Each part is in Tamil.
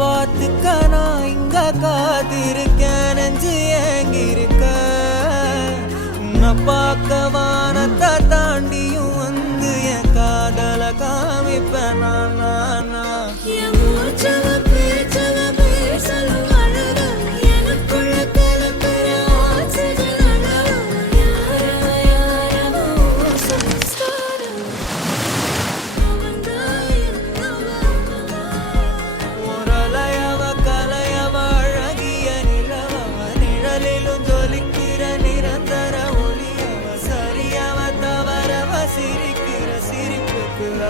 பார்த்துக்க நான் இங்க காத்திருக்கேன் நெஞ்சு ஏங்கிருக்க உன்னை பார்க்க வானத்தை தாண்டியும் வந்து என் காதல காமிப்பேன் நான்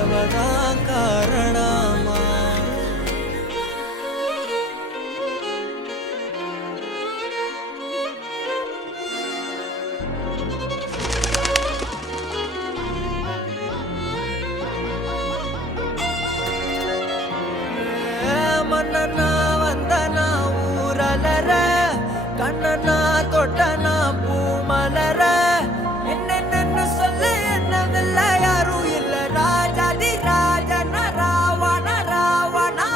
அவதான் காரணமா மன்னனா வந்தனா ஊரலர கண்ணனா தொட்டனா பூமலர என்னென்னு சொல்ல என்னதில்ல யாரும் இல்ல ராஜாதி ராஜன ராவண ராவணா